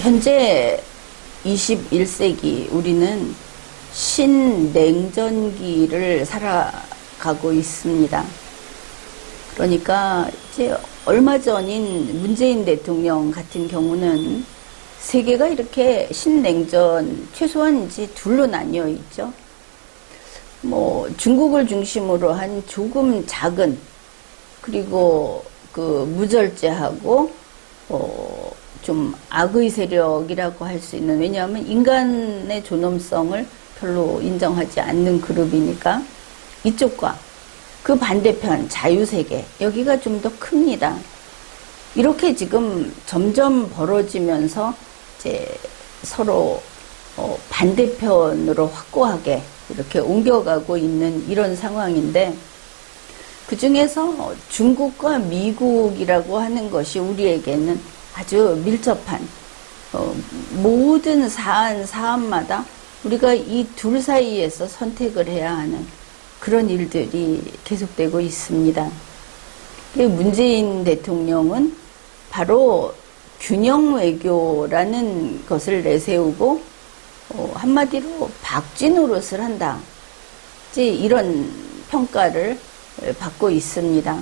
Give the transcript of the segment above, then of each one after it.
현재 21세기 우리는 신냉전기를 살아가고 있습니다. 그러니까 이제 얼마 전인 문재인 대통령 같은 경우는 세계가 이렇게 신냉전 최소한 이제 둘로 나뉘어 있죠. 뭐 중국을 중심으로 한 조금 작은, 그리고 그 무절제하고 좀 악의 세력이라고 할 수 있는, 왜냐하면 인간의 존엄성을 별로 인정하지 않는 그룹이니까 이쪽과 그 반대편 자유세계, 여기가 좀 더 큽니다. 이렇게 지금 점점 벌어지면서 이제 서로 반대편으로 확고하게 이렇게 옮겨가고 있는 이런 상황인데, 그 중에서 중국과 미국이라고 하는 것이 우리에게는 아주 밀접한, 모든 사안마다 우리가 이 둘 사이에서 선택을 해야 하는 그런 일들이 계속되고 있습니다. 문재인 대통령은 바로 균형 외교라는 것을 내세우고 한마디로 박쥐 노릇을 한다, 이제 이런 평가를 받고 있습니다.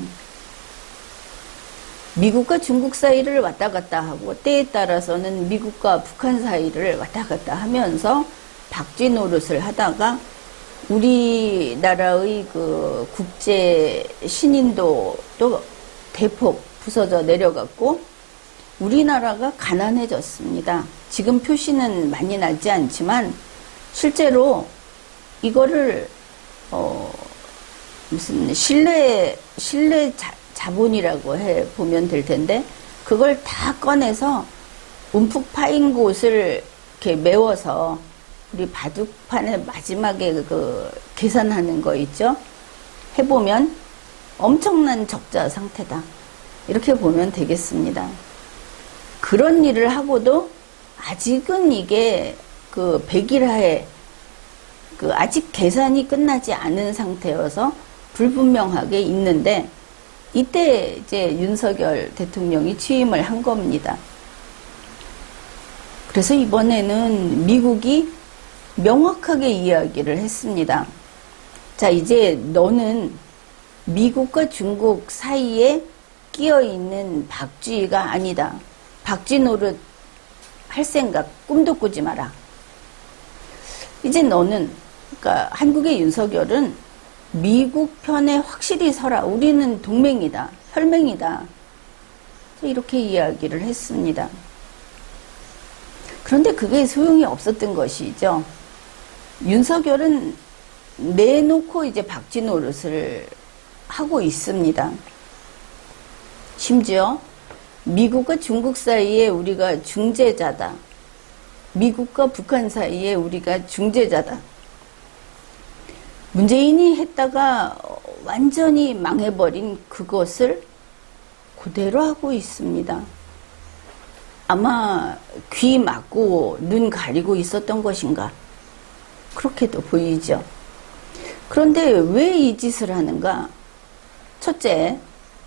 미국과 중국 사이를 왔다 갔다 하고, 때에 따라서는 미국과 북한 사이를 왔다 갔다 하면서 박쥐 노릇을 하다가 우리나라의 그 국제 신인도도 대폭 부서져 내려갔고, 우리나라가 가난해졌습니다. 지금 표시는 많이 나지 않지만 실제로 이거를 무슨 신뢰 자본이라고 해 보면 될 텐데, 그걸 다 꺼내서 움푹 파인 곳을 이렇게 메워서 우리 바둑판의 마지막에 그 계산하는 거 있죠? 해보면 엄청난 적자 상태다, 이렇게 보면 되겠습니다. 그런 일을 하고도 아직은 이게 그 백일하에 그 아직 계산이 끝나지 않은 상태여서 불분명하게 있는데, 이때 이제 윤석열 대통령이 취임을 한 겁니다. 그래서 이번에는 미국이 명확하게 이야기를 했습니다. 자, 이제 너는 미국과 중국 사이에 끼어 있는 박쥐가 아니다. 박쥐 노릇 할 생각 꿈도 꾸지 마라. 이제 너는, 그러니까 한국의 윤석열은 미국 편에 확실히 서라. 우리는 동맹이다, 혈맹이다, 이렇게 이야기를 했습니다. 그런데 그게 소용이 없었던 것이죠. 윤석열은 내놓고 이제 박쥐 노릇을 하고 있습니다. 심지어 미국과 중국 사이에 우리가 중재자다, 미국과 북한 사이에 우리가 중재자다, 문재인이 했다가 완전히 망해버린 그것을 그대로 하고 있습니다. 아마 귀 막고 눈 가리고 있었던 것인가, 그렇게도 보이죠. 그런데 왜 이 짓을 하는가? 첫째,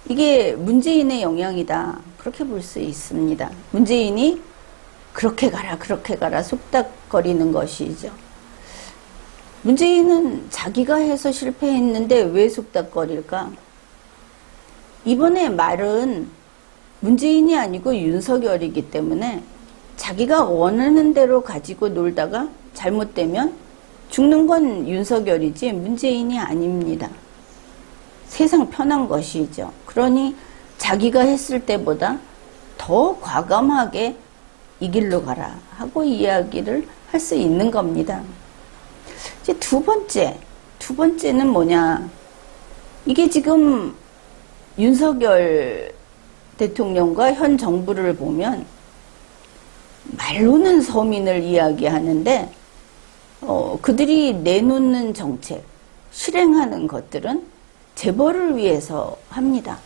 이게 문재인의 영향이다, 그렇게 볼 수 있습니다. 문재인이 그렇게 가라 속닥거리는 것이죠. 문재인은 자기가 해서 실패했는데 왜 속닥거릴까? 이번에 말은 문재인이 아니고 윤석열이기 때문에 자기가 원하는 대로 가지고 놀다가 잘못되면 죽는 건 윤석열이지 문재인이 아닙니다. 세상 편한 것이죠. 그러니 자기가 했을 때보다 더 과감하게 이 길로 가라 하고 이야기를 할 수 있는 겁니다. 이제 두 번째는 뭐냐? 이게 지금 윤석열 대통령과 현 정부를 보면 말로는 서민을 이야기하는데 그들이 내놓는 정책, 실행하는 것들은 재벌을 위해서 합니다.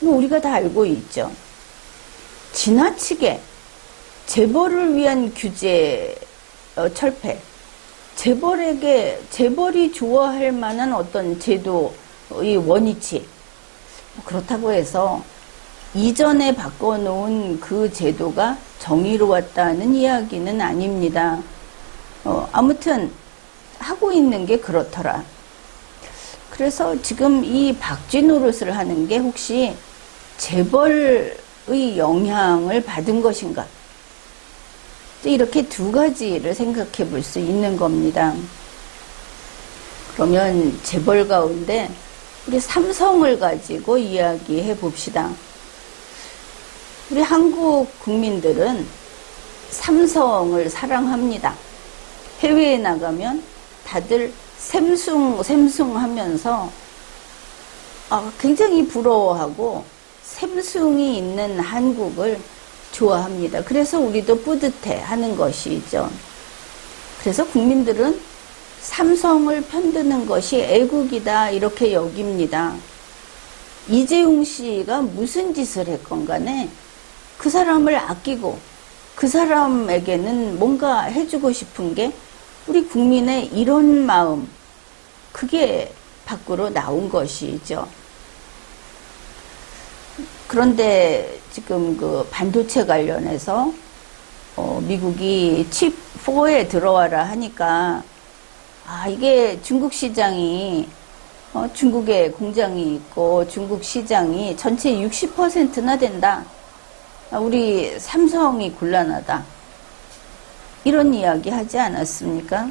우리가 다 알고 있죠. 지나치게 재벌을 위한 규제 철폐, 재벌이 좋아할 만한 어떤 제도의 원위치, 그렇다고 해서 이전에 바꿔놓은 그 제도가 정의로웠다는 이야기는 아닙니다. 아무튼 하고 있는 게 그렇더라. 그래서 지금 이 박쥐 노릇을 하는 게 혹시 재벌의 영향을 받은 것인가? 이렇게 두 가지를 생각해 볼 수 있는 겁니다. 그러면 재벌 가운데 우리 삼성을 가지고 이야기해 봅시다. 우리 한국 국민들은 삼성을 사랑합니다. 해외에 나가면 다들 샘숭 하면서 굉장히 부러워하고 샘숭이 있는 한국을 좋아합니다. 그래서 우리도 뿌듯해 하는 것이죠. 그래서 국민들은 삼성을 편드는 것이 애국이다 이렇게 여깁니다. 이재용 씨가 무슨 짓을 했건 간에 그 사람을 아끼고 그 사람에게는 뭔가 해주고 싶은 게 우리 국민의 이런 마음, 그게 밖으로 나온 것이죠. 그런데 지금 그 반도체 관련해서 미국이 칩4에 들어와라 하니까 이게 중국 시장이 중국에 공장이 있고 중국 시장이 전체 60%나 된다. 우리 삼성이 곤란하다. 이런 이야기 하지 않았습니까?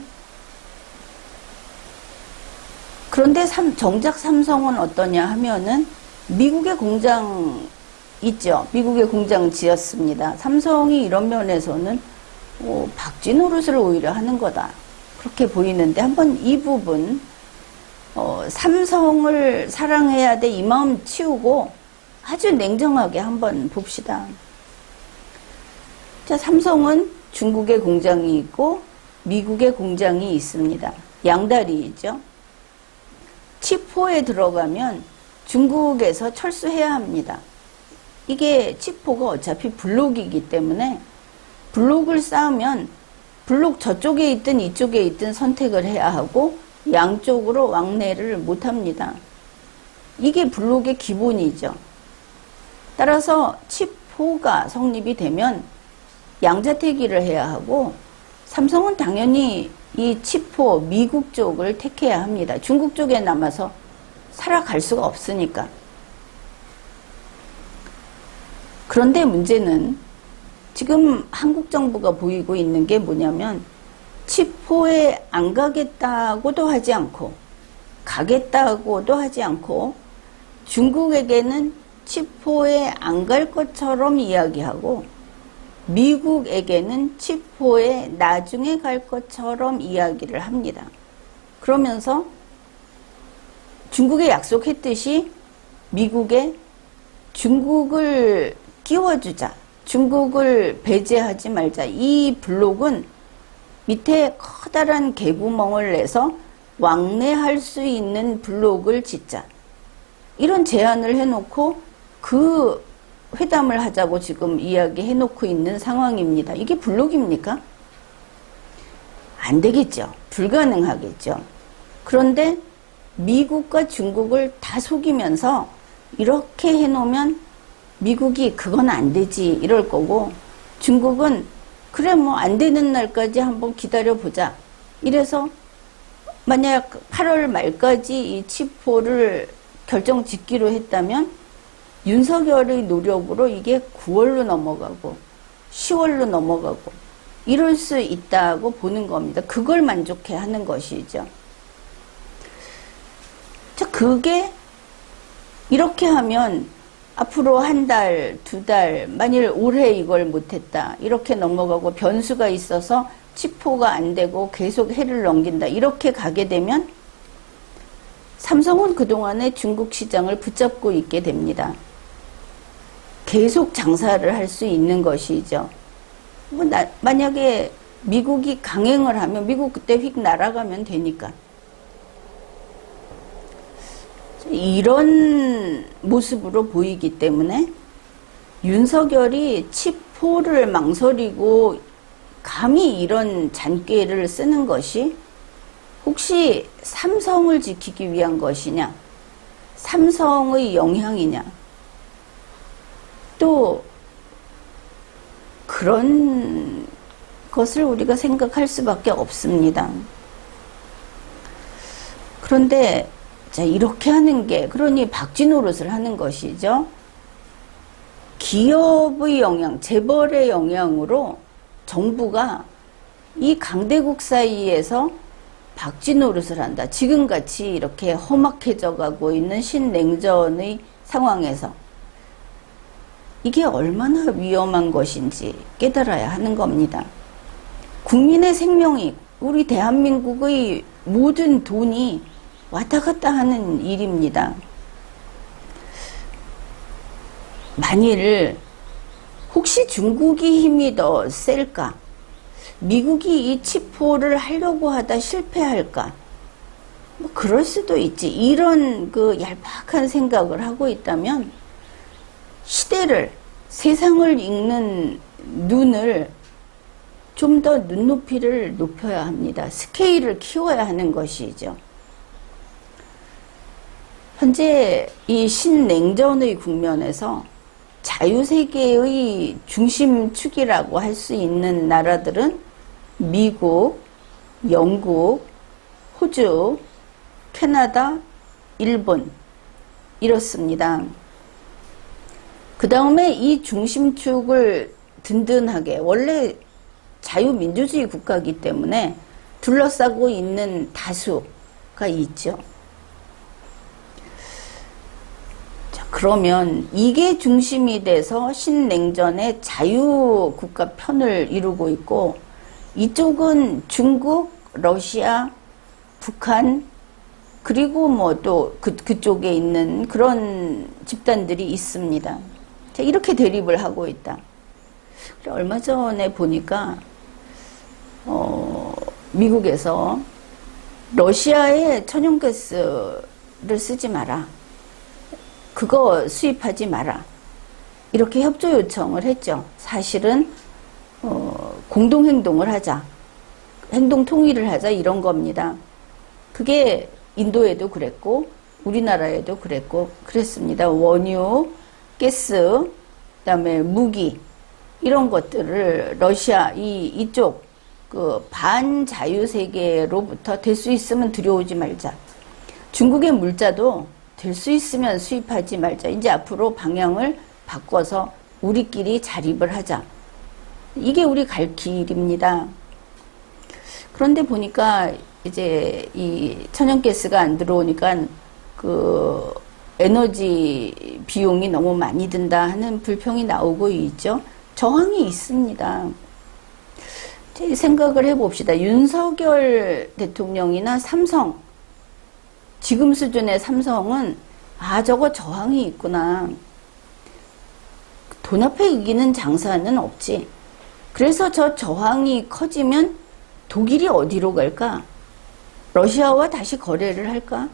그런데 정작 삼성은 어떠냐 하면은 미국의 공장 있죠. 미국의 공장 지었습니다. 삼성이 이런 면에서는 박쥐 노릇을 오히려 하는 거다. 그렇게 보이는데 한번 이 부분 삼성을 사랑해야 돼 이 마음 치우고 아주 냉정하게 한번 봅시다. 자, 삼성은 중국의 공장이 있고 미국의 공장이 있습니다. 양다리이죠. 칩4에 들어가면 중국에서 철수해야 합니다. 이게 칩4가 어차피 블록이기 때문에 블록을 쌓으면 블록 저쪽에 있든 이쪽에 있든 선택을 해야 하고 양쪽으로 왕래를 못합니다. 이게 블록의 기본이죠. 따라서 칩4가 성립이 되면 양자택일을 해야 하고 삼성은 당연히 이 칩4 미국 쪽을 택해야 합니다. 중국 쪽에 남아서 살아갈 수가 없으니까. 그런데 문제는 지금 한국 정부가 보이고 있는 게 뭐냐면 칩4에 안 가겠다고도 하지 않고 가겠다고도 하지 않고 중국에게는 칩4에 안 갈 것처럼 이야기하고 미국에게는 칩4에 나중에 갈 것처럼 이야기를 합니다. 그러면서 중국에 약속했듯이 미국에 중국을 끼워주자, 중국을 배제하지 말자. 이 블록은 밑에 커다란 개구멍을 내서 왕래할 수 있는 블록을 짓자. 이런 제안을 해놓고 그 회담을 하자고 지금 이야기해놓고 있는 상황입니다. 이게 블록입니까? 안 되겠죠. 불가능하겠죠. 그런데 미국과 중국을 다 속이면서 이렇게 해놓으면 미국이 그건 안 되지 이럴 거고 중국은 그래 뭐 안 되는 날까지 한번 기다려보자. 이래서 만약 8월 말까지 이 칩4를 결정 짓기로 했다면 윤석열의 노력으로 이게 9월로 넘어가고 10월로 넘어가고 이럴 수 있다고 보는 겁니다. 그걸 만족해 하는 것이죠. 자, 그게 이렇게 하면 앞으로 한 달, 두 달, 만일 올해 이걸 못했다. 이렇게 넘어가고 변수가 있어서 칩4가 안 되고 계속 해를 넘긴다. 이렇게 가게 되면 삼성은 그동안에 중국 시장을 붙잡고 있게 됩니다. 계속 장사를 할 수 있는 것이죠. 만약에 미국이 강행을 하면 미국 그때 휙 날아가면 되니까. 이런 모습으로 보이기 때문에 윤석열이 칩4를 망설이고 감히 이런 잔꾀를 쓰는 것이 혹시 삼성을 지키기 위한 것이냐? 삼성의 영향이냐? 또 그런 것을 우리가 생각할 수밖에 없습니다. 그런데 자, 이렇게 하는 게 그러니 박쥐 노릇을 하는 것이죠. 기업의 영향, 재벌의 영향으로 정부가 이 강대국 사이에서 박쥐 노릇을 한다. 지금같이 이렇게 험악해져 가고 있는 신냉전의 상황에서 이게 얼마나 위험한 것인지 깨달아야 하는 겁니다. 국민의 생명이, 우리 대한민국의 모든 돈이 왔다 갔다 하는 일입니다. 만일 혹시 중국이 힘이 더 셀까? 미국이 이 치포를 하려고 하다 실패할까? 뭐 그럴 수도 있지. 이런 그 얄팍한 생각을 하고 있다면 시대를, 세상을 읽는 눈을 좀 더 눈높이를 높여야 합니다. 스케일을 키워야 하는 것이죠. 현재 이 신냉전의 국면에서 자유세계의 중심축이라고 할 수 있는 나라들은 미국, 영국, 호주, 캐나다, 일본 이렇습니다. 그 다음에 이 중심축을 든든하게, 원래 자유민주주의 국가이기 때문에 둘러싸고 있는 다수가 있죠. 자, 그러면 이게 중심이 돼서 신냉전의 자유국가 편을 이루고 있고, 이쪽은 중국, 러시아, 북한, 그리고 뭐 또 그쪽에 있는 그런 집단들이 있습니다. 자, 이렇게 대립을 하고 있다. 얼마 전에 보니까 미국에서 러시아에 천연가스를 쓰지 마라, 그거 수입하지 마라, 이렇게 협조 요청을 했죠. 사실은 공동행동을 하자, 행동 통일을 하자, 이런 겁니다. 그게 인도에도 그랬고 우리나라에도 그랬고 그랬습니다. 원유, 가스, 그다음에 무기, 이런 것들을 러시아 이쪽 그 반자유 세계로부터 될 수 있으면 들여오지 말자. 중국의 물자도 될 수 있으면 수입하지 말자. 이제 앞으로 방향을 바꿔서 우리끼리 자립을 하자. 이게 우리 갈 길입니다. 그런데 보니까 이제 이 천연가스가 안 들어오니까 그 에너지 비용이 너무 많이 든다 하는 불평이 나오고 있죠. 저항이 있습니다. 생각을 해봅시다. 윤석열 대통령이나 삼성, 지금 수준의 삼성은 저거 저항이 있구나. 돈 앞에 이기는 장사는 없지. 그래서 저 저항이 커지면 독일이 어디로 갈까? 러시아와 다시 거래를 할까?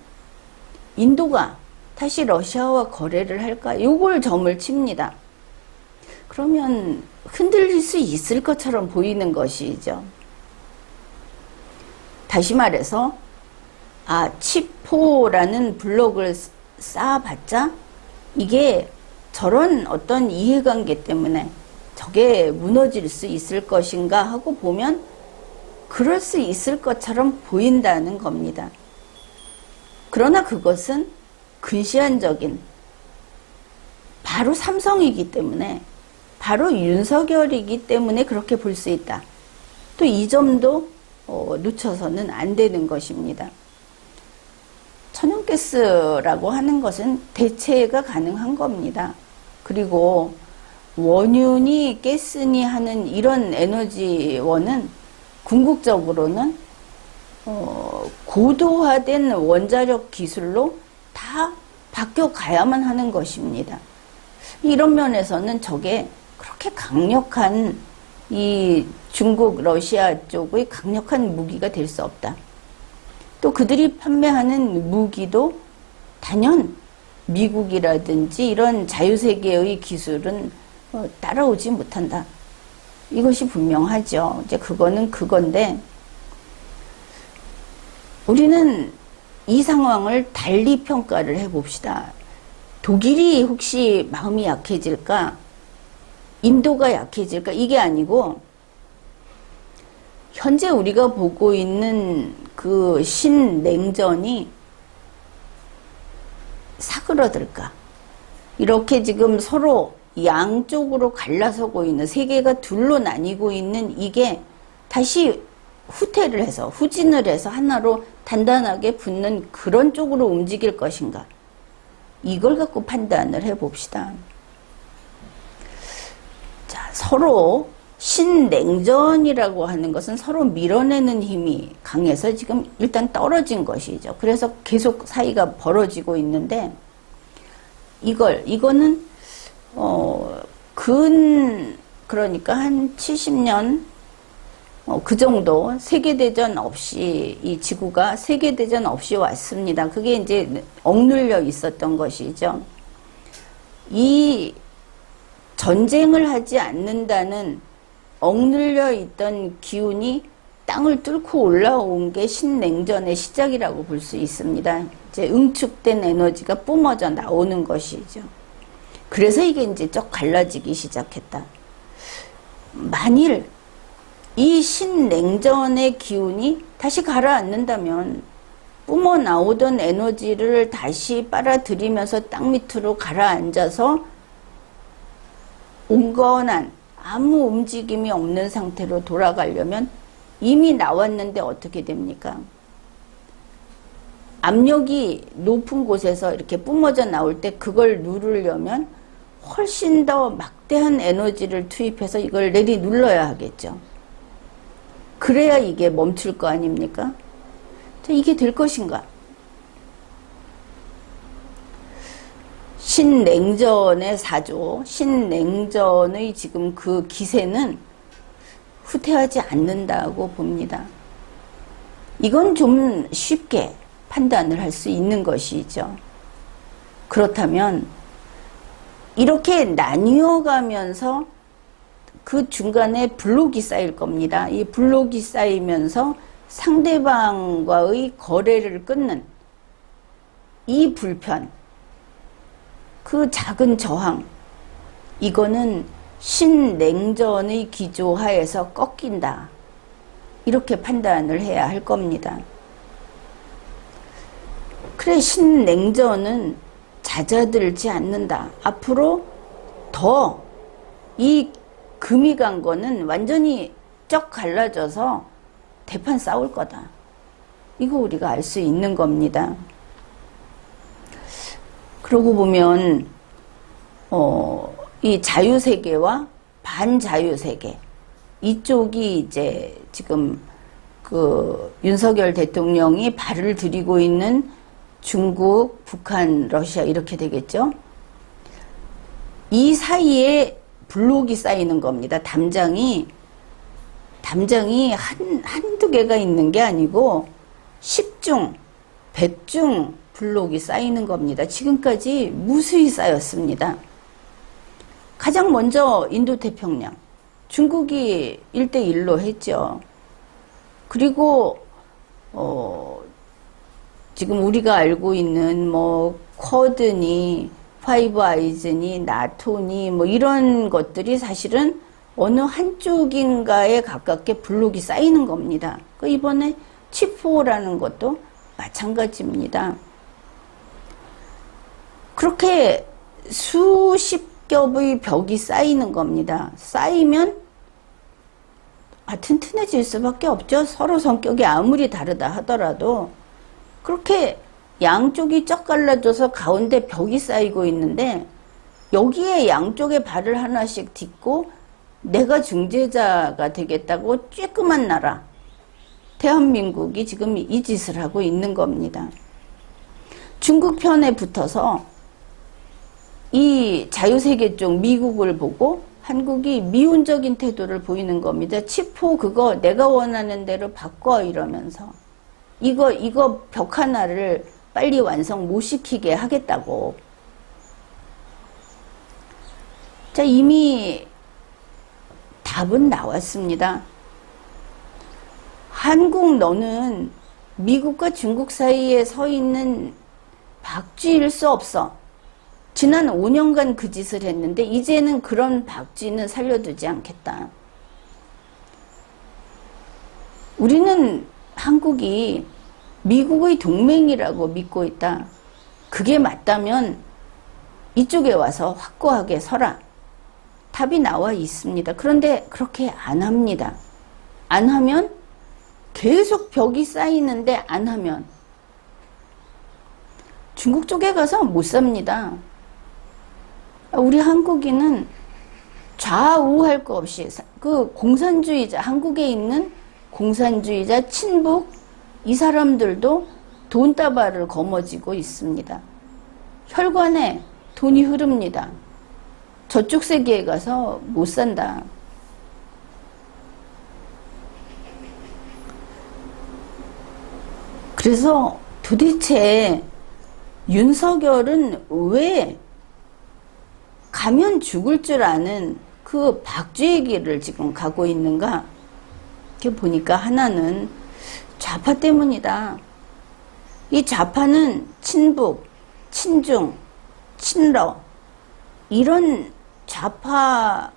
인도가 다시 러시아와 거래를 할까? 요걸 점을 칩니다. 그러면 흔들릴 수 있을 것처럼 보이는 것이죠. 다시 말해서 치포라는 블록을 쌓아봤자 이게 저런 어떤 이해관계 때문에 저게 무너질 수 있을 것인가 하고 보면 그럴 수 있을 것처럼 보인다는 겁니다. 그러나 그것은 근시안적인, 바로 삼성이기 때문에, 바로 윤석열이기 때문에 그렇게 볼 수 있다. 또 이 점도 놓쳐서는 안 되는 것입니다. 천연가스라고 하는 것은 대체가 가능한 겁니다. 그리고 원유니 가스니 하는 이런 에너지원은 궁극적으로는 고도화된 원자력 기술로 다 바뀌어 가야만 하는 것입니다. 이런 면에서는 저게 그렇게 강력한 이 중국, 러시아 쪽의 강력한 무기가 될 수 없다. 또 그들이 판매하는 무기도 단연 미국이라든지 이런 자유세계의 기술은 따라오지 못한다. 이것이 분명하죠. 이제 그거는 그건데, 우리는 이 상황을 달리 평가를 해봅시다. 독일이 혹시 마음이 약해질까? 인도가 약해질까? 이게 아니고 현재 우리가 보고 있는 그 신냉전이 사그러들까? 이렇게 지금 서로 양쪽으로 갈라서고 있는, 세계가 둘로 나뉘고 있는 이게 다시 후퇴를 해서, 후진을 해서 하나로 단단하게 붙는 그런 쪽으로 움직일 것인가? 이걸 갖고 판단을 해봅시다. 자, 서로 신냉전이라고 하는 것은 서로 밀어내는 힘이 강해서 지금 일단 떨어진 것이죠. 그래서 계속 사이가 벌어지고 있는데, 이거는 그러니까 한 70년 그 정도 세계대전 없이 이 지구가 세계대전 없이 왔습니다. 그게 이제 억눌려 있었던 것이죠. 이 전쟁을 하지 않는다는 억눌려 있던 기운이 땅을 뚫고 올라온 게 신냉전의 시작이라고 볼 수 있습니다. 이제 응축된 에너지가 뿜어져 나오는 것이죠. 그래서 이게 이제 쩍 갈라지기 시작했다. 만일 이 신냉전의 기운이 다시 가라앉는다면 뿜어 나오던 에너지를 다시 빨아들이면서 땅 밑으로 가라앉아서 온건한 아무 움직임이 없는 상태로 돌아가려면 이미 나왔는데 어떻게 됩니까? 압력이 높은 곳에서 이렇게 뿜어져 나올 때 그걸 누르려면 훨씬 더 막대한 에너지를 투입해서 이걸 내리눌러야 하겠죠. 그래야 이게 멈출 거 아닙니까? 자, 이게 될 것인가? 신냉전의 사조, 신냉전의 지금 그 기세는 후퇴하지 않는다고 봅니다. 이건 좀 쉽게 판단을 할 수 있는 것이죠. 그렇다면 이렇게 나뉘어 가면서 그 중간에 블록이 쌓일 겁니다. 이 블록이 쌓이면서 상대방과의 거래를 끊는 이 불편, 그 작은 저항, 이거는 신냉전의 기조하에서 꺾인다. 이렇게 판단을 해야 할 겁니다. 그래, 신냉전은 잦아들지 않는다. 앞으로 더 이 금이 간 거는 완전히 쩍 갈라져서 대판 싸울 거다. 이거 우리가 알 수 있는 겁니다. 그러고 보면 이 자유세계와 반자유세계, 이쪽이 이제 지금 그 윤석열 대통령이 발을 들이고 있는 중국, 북한, 러시아 이렇게 되겠죠. 이 사이에 블록이 쌓이는 겁니다. 담장이 한두 개가 있는 게 아니고 10중, 100중 블록이 쌓이는 겁니다. 지금까지 무수히 쌓였습니다. 가장 먼저 인도태평양, 중국이 1대1로 했죠. 그리고 지금 우리가 알고 있는 뭐 쿼드니, 파이브 아이즈니, 나토니 뭐 이런 것들이 사실은 어느 한쪽인가에 가깝게 블록이 쌓이는 겁니다. 이번에 치포라는 것도 마찬가지입니다. 그렇게 수십 겹의 벽이 쌓이는 겁니다. 쌓이면 튼튼해질 수밖에 없죠. 서로 성격이 아무리 다르다 하더라도. 그렇게 양쪽이 쩍 갈라져서 가운데 벽이 쌓이고 있는데, 여기에 양쪽에 발을 하나씩 딛고 내가 중재자가 되겠다고 쬐끄만 나라 대한민국이 지금 이 짓을 하고 있는 겁니다. 중국 편에 붙어서 이 자유세계 쪽 미국을 보고 한국이 미온적인 태도를 보이는 겁니다. 치포 그거 내가 원하는 대로 바꿔 이러면서 이거 벽 하나를 빨리 완성 못 시키게 하겠다고. 자, 이미 답은 나왔습니다. 한국 너는 미국과 중국 사이에 서 있는 박쥐일 수 없어. 지난 5년간 그 짓을 했는데 이제는 그런 박쥐는 살려두지 않겠다. 우리는 한국이 미국의 동맹이라고 믿고 있다. 그게 맞다면 이쪽에 와서 확고하게 서라. 답이 나와 있습니다. 그런데 그렇게 안 합니다. 안 하면 계속 벽이 쌓이는데 안 하면 중국 쪽에 가서 못 삽니다. 우리 한국인은 좌우할 거 없이 그 공산주의자, 한국에 있는 공산주의자, 친북 이 사람들도 돈다발을 거머쥐고 있습니다. 혈관에 돈이 흐릅니다. 저쪽 세계에 가서 못 산다. 그래서 도대체 윤석열은 왜 가면 죽을 줄 아는 그 박쥐의 길을 지금 가고 있는가? 이렇게 보니까 하나는 좌파 때문이다. 이 좌파는 친북, 친중, 친러 이런 좌파가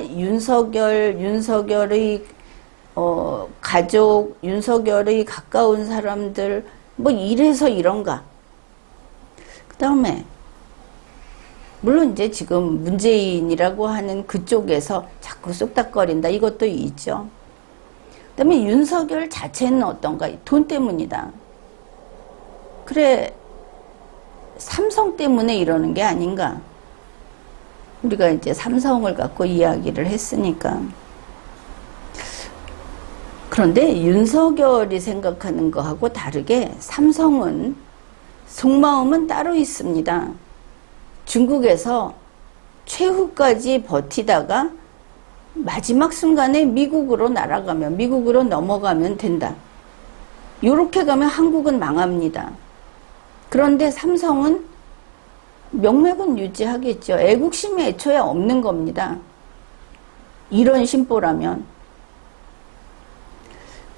윤석열의 가족, 윤석열의 가까운 사람들 뭐 이래서 이런가. 그 다음에 물론 이제 지금 문재인이라고 하는 그쪽에서 자꾸 쑥닥거린다 이것도 있죠. 그 다음에 윤석열 자체는 어떤가? 돈 때문이다. 그래 삼성 때문에 이러는 게 아닌가? 우리가 이제 삼성을 갖고 이야기를 했으니까. 그런데 윤석열이 생각하는 거하고 다르게 삼성은 속마음은 따로 있습니다. 중국에서 최후까지 버티다가 마지막 순간에 미국으로 날아가면, 미국으로 넘어가면 된다. 요렇게 가면 한국은 망합니다. 그런데 삼성은 명맥은 유지하겠죠. 애국심이 애초에 없는 겁니다. 이런 심보라면.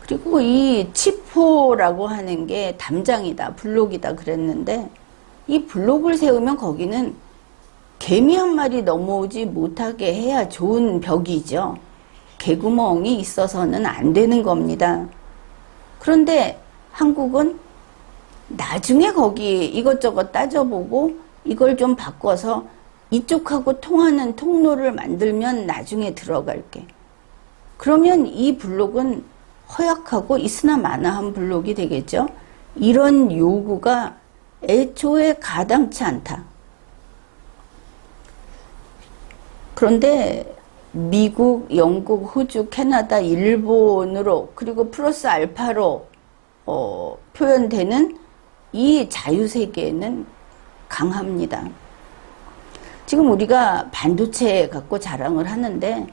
그리고 이 치포라고 하는 게 담장이다, 블록이다 그랬는데 이 블록을 세우면 거기는 개미 한 마리 넘어오지 못하게 해야 좋은 벽이죠. 개구멍이 있어서는 안 되는 겁니다. 그런데 한국은 나중에 거기 이것저것 따져보고 이걸 좀 바꿔서 이쪽하고 통하는 통로를 만들면 나중에 들어갈게. 그러면 이 블록은 허약하고 있으나 마나한 블록이 되겠죠. 이런 요구가 애초에 가당치 않다. 그런데 미국, 영국, 호주, 캐나다, 일본으로 그리고 플러스 알파로 표현되는 이 자유세계는 강합니다. 지금 우리가 반도체 갖고 자랑을 하는데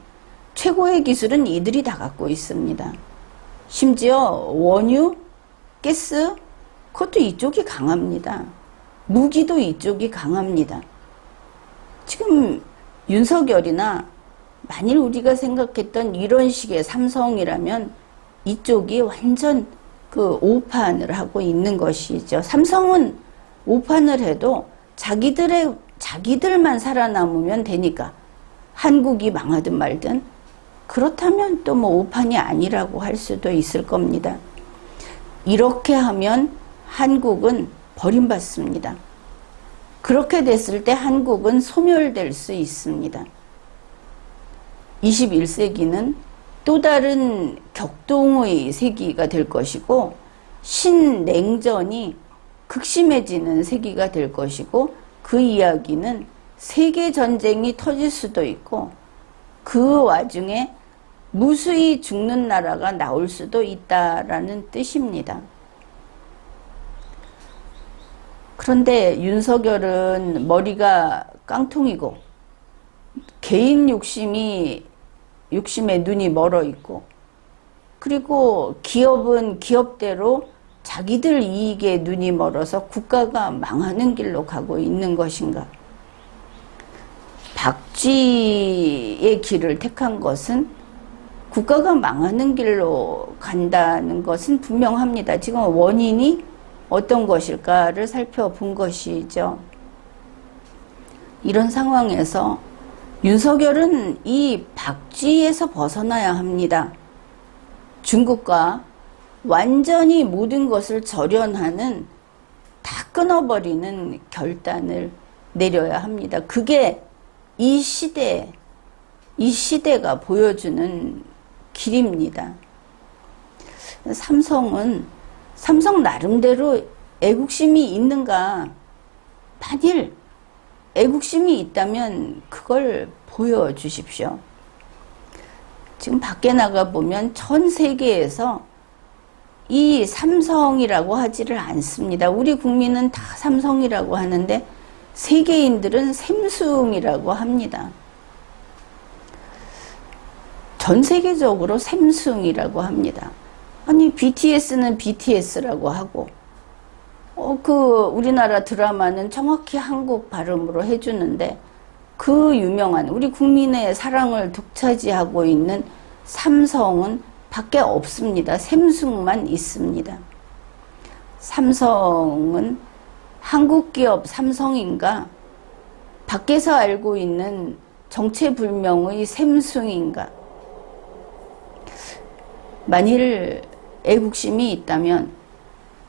최고의 기술은 이들이 다 갖고 있습니다. 심지어 원유, 가스, 그것도 이쪽이 강합니다. 무기도 이쪽이 강합니다. 지금 윤석열이나 만일 우리가 생각했던 이런 식의 삼성이라면 이쪽이 완전 그 오판을 하고 있는 것이죠. 삼성은 오판을 해도 자기들만 살아남으면 되니까 한국이 망하든 말든 그렇다면 또 뭐 오판이 아니라고 할 수도 있을 겁니다. 이렇게 하면 한국은 버림받습니다. 그렇게 됐을 때 한국은 소멸될 수 있습니다. 21세기는 또 다른 격동의 세기가 될 것이고 신냉전이 극심해지는 세기가 될 것이고 그 이야기는 세계전쟁이 터질 수도 있고 그 와중에 무수히 죽는 나라가 나올 수도 있다라는 뜻입니다. 그런데 윤석열은 머리가 깡통이고 개인 욕심에 눈이 멀어 있고 그리고 기업은 기업대로 자기들 이익에 눈이 멀어서 국가가 망하는 길로 가고 있는 것인가? 박쥐의 길을 택한 것은 국가가 망하는 길로 간다는 것은 분명합니다. 지금 원인이 어떤 것일까를 살펴본 것이죠. 이런 상황에서 윤석열은 이 박쥐에서 벗어나야 합니다. 중국과 완전히 모든 것을 절연하는, 다 끊어버리는 결단을 내려야 합니다. 그게 이 시대가 보여주는 길입니다. 삼성 나름대로 애국심이 있는가? 만일 애국심이 있다면 그걸 보여주십시오. 지금 밖에 나가보면 전 세계에서 이 삼성이라고 하지를 않습니다. 우리 국민은 다 삼성이라고 하는데 세계인들은 샘숭이라고 합니다. 전 세계적으로 샘숭이라고 합니다. 아니, BTS는 BTS라고 하고, 우리나라 드라마는 정확히 한국 발음으로 해주는데, 그 유명한 우리 국민의 사랑을 독차지하고 있는 삼성은 밖에 없습니다. 샘숭만 있습니다. 삼성은 한국 기업 삼성인가? 밖에서 알고 있는 정체불명의 샘숭인가? 만일 애국심이 있다면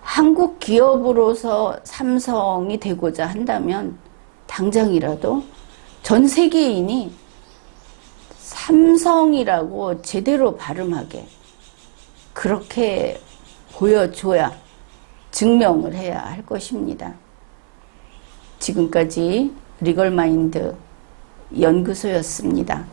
한국 기업으로서 삼성이 되고자 한다면 당장이라도 전 세계인이 삼성이라고 제대로 발음하게 그렇게 보여줘야, 증명을 해야 할 것입니다. 지금까지 리걸마인드 연구소였습니다.